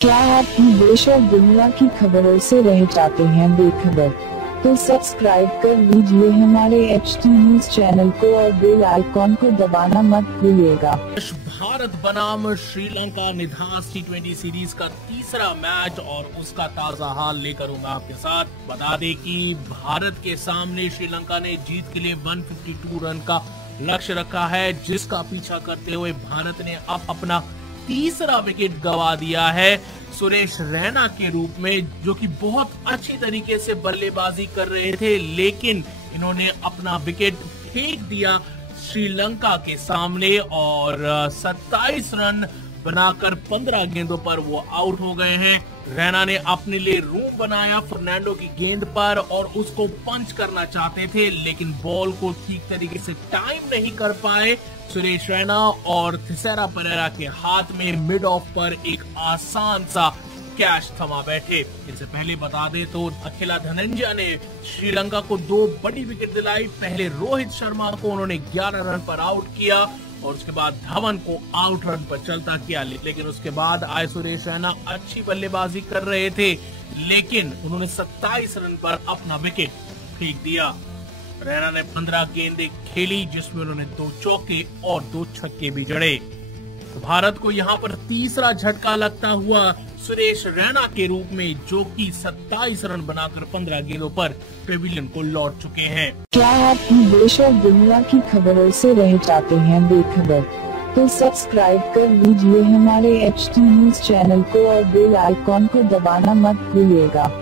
क्या आप देश और दुनिया की खबरों से रह जाते हैं बेखबर? तो सब्सक्राइब कर लीजिए हमारे HT न्यूज चैनल को और बेल आइकॉन को दबाना मत भूलिएगा। भारत बनाम श्रीलंका निधास T20 सीरीज का तीसरा मैच और उसका ताजा हाल लेकर हूँ मैं आपके साथ। बता दें कि भारत के सामने श्रीलंका ने जीत के लिए 152 रन का लक्ष्य रखा है, जिसका पीछा करते हुए भारत ने अब अपना तीसरा विकेट गवा दिया है सुरेश रैना के रूप में, जो कि बहुत अच्छी तरीके से बल्लेबाजी कर रहे थे, लेकिन इन्होंने अपना विकेट फेंक दिया श्रीलंका के सामने और 27 रन बनाकर 15 गेंदों पर वो आउट हो गए हैं। रैना ने अपने लिए रूम बनाया फर्नांडो की गेंद पर और उसको पंच करना चाहते थे, लेकिन बॉल को ठीक तरीके से टाइम नहीं कर पाए सुरेश रैना और थिसेरा परेरा के हाथ में मिड ऑफ पर एक आसान सा कैच थमा बैठे। इससे पहले बता दे तो अखिला धनंजय ने श्रीलंका को 2 बड़ी विकेट दिलाई। पहले रोहित शर्मा को उन्होंने 11 रन पर आउट किया और उसके बाद धवन को आउट रन पर चलता किया, लेकिन उसके बाद आए सुरेश रैना अच्छी बल्लेबाजी कर रहे थे, लेकिन उन्होंने 27 रन पर अपना विकेट फेंक दिया। रैना ने 15 गेंदें खेली, जिसमें उन्होंने 2 चौके और 2 छक्के भी जड़े। तो भारत को यहाँ पर तीसरा झटका लगता हुआ सुरेश रैना के रूप में, जो कि 27 रन बनाकर 15 गेंदों पर पेविलियन को लौट चुके हैं। क्या आप देश और दुनिया की खबरों से रह जाते हैं बेखबर? तो सब्सक्राइब कर लीजिए हमारे HT न्यूज चैनल को और बेल आइकॉन को दबाना मत भूलिएगा।